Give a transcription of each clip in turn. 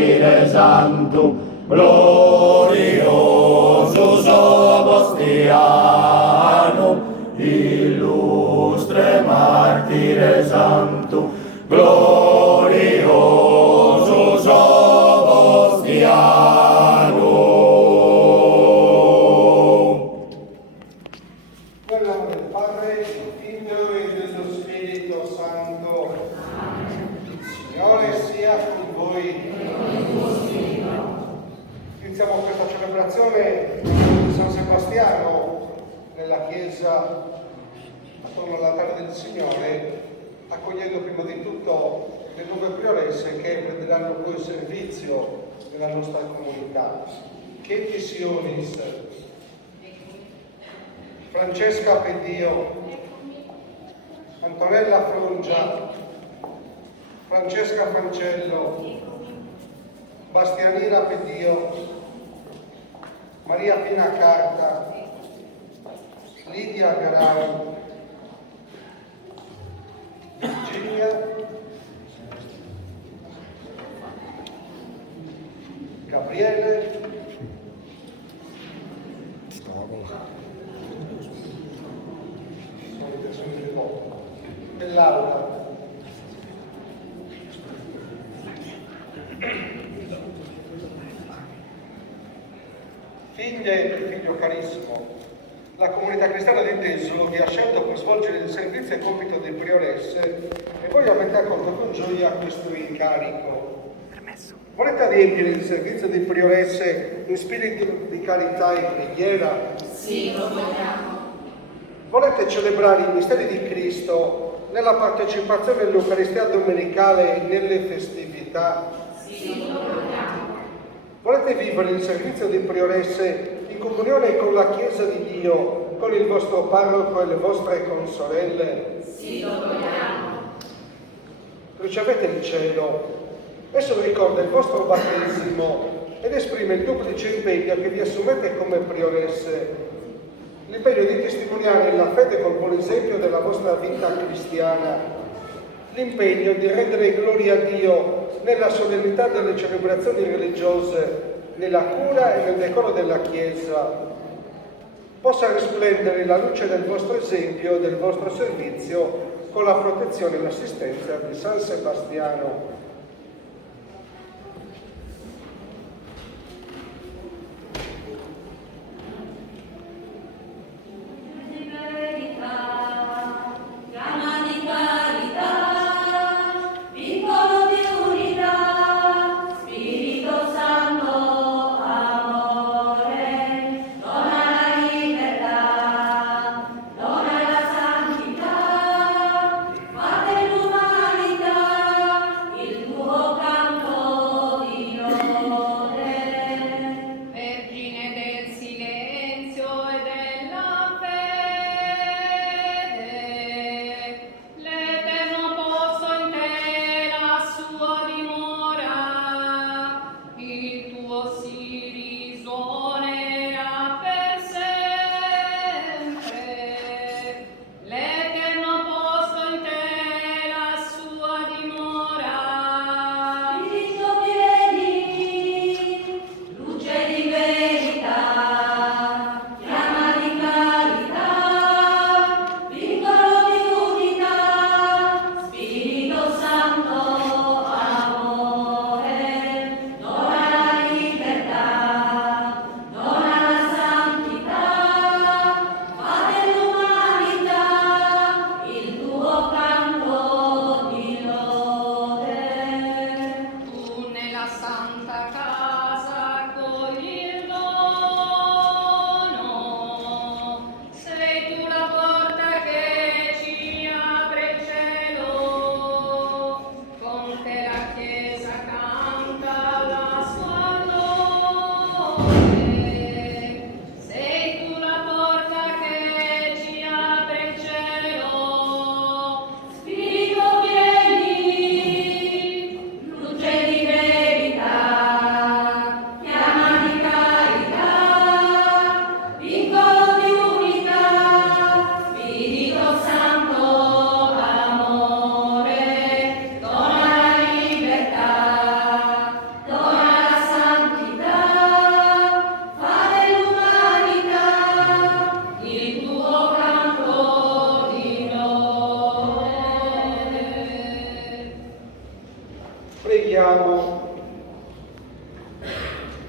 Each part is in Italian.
martire sanctum, gloriosus Sebastianum, illustre martire sanctum, gloriosus Sebastianum. Nel nome del Padre, del Figlio e dello Spirito Santo. Signore sia con voi. Iniziamo questa celebrazione di San Sebastiano nella chiesa attorno all'altare del Signore, accogliendo prima di tutto le nuove prioresse che prenderanno poi il servizio nella nostra comunità. Che Sionis, Francesca Pedio, Antonella Frongia, Francesca Fancello, Bastianira Pedio, Maria Pina Carta, Lidia Garau, Virginia, Gabriele, e Laura. Figlie e figlio carissimo, la comunità cristiana di Desolo vi ha scelto per svolgere il servizio e compito di prioresse e voi avete accolto con gioia questo incarico. Volete adempiere il servizio di prioresse in spirito di carità e preghiera? Sì, lo vogliamo. Volete celebrare i misteri di Cristo nella partecipazione all'Eucaristia domenicale e nelle festività? Sì, lo vogliamo. Volete vivere il servizio di prioresse in comunione con la Chiesa di Dio, con il vostro parroco e le vostre consorelle? Sì, lo vogliamo. Ricevete il cielo. Esso ricorda il vostro battesimo ed esprime il duplice impegno che vi assumete come prioresse. L'impegno di testimoniare la fede col buon esempio della vostra vita cristiana. L'impegno di rendere gloria a Dio nella solennità delle celebrazioni religiose, nella cura e nel decoro della Chiesa. Possa risplendere la luce del vostro esempio e del vostro servizio con la protezione e l'assistenza di San Sebastiano. Il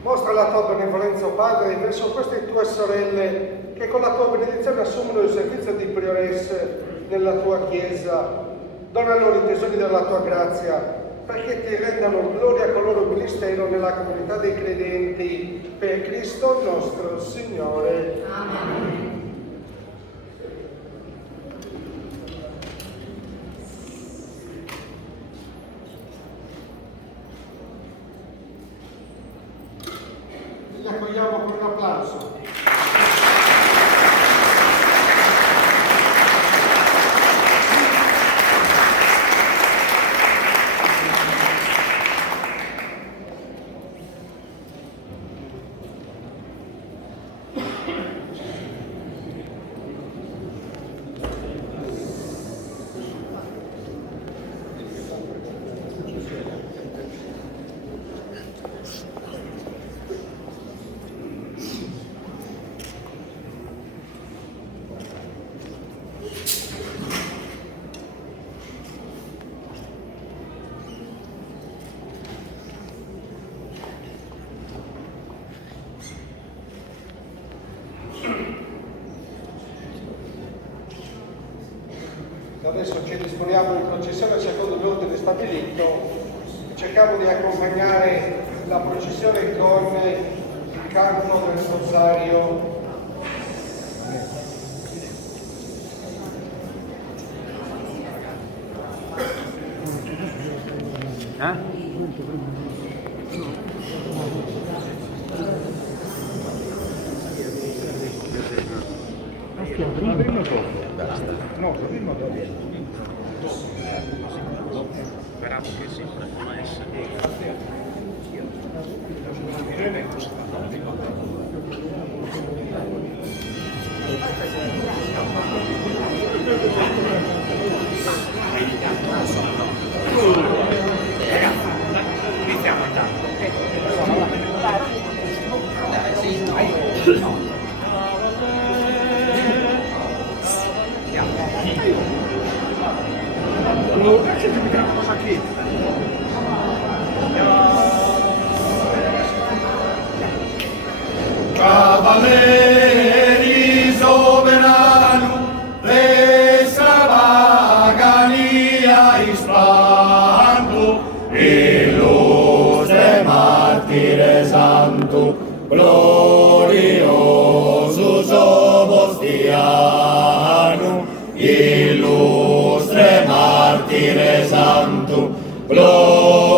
Mostra la tua benevolenza, oh Padre, verso queste tue sorelle che con la tua benedizione assumono il servizio di prioresse nella tua Chiesa. Dona loro i tesori della tua grazia, perché ti rendano gloria con il loro ministero nella comunità dei credenti, per Cristo nostro Signore. Amen. Li accogliamo con un applauso. Adesso ci disponiamo in processione secondo l'ordine stabilito, cerchiamo di accompagnare la processione con il canto del rosario. Prima dopo. No, prima dopo. Speravo che sì, ma iniziamo intanto. Cavalieri soberano, resa vagania espanto, illustre martire santo, glorioso Sobostiano, illustre martire santo, glorioso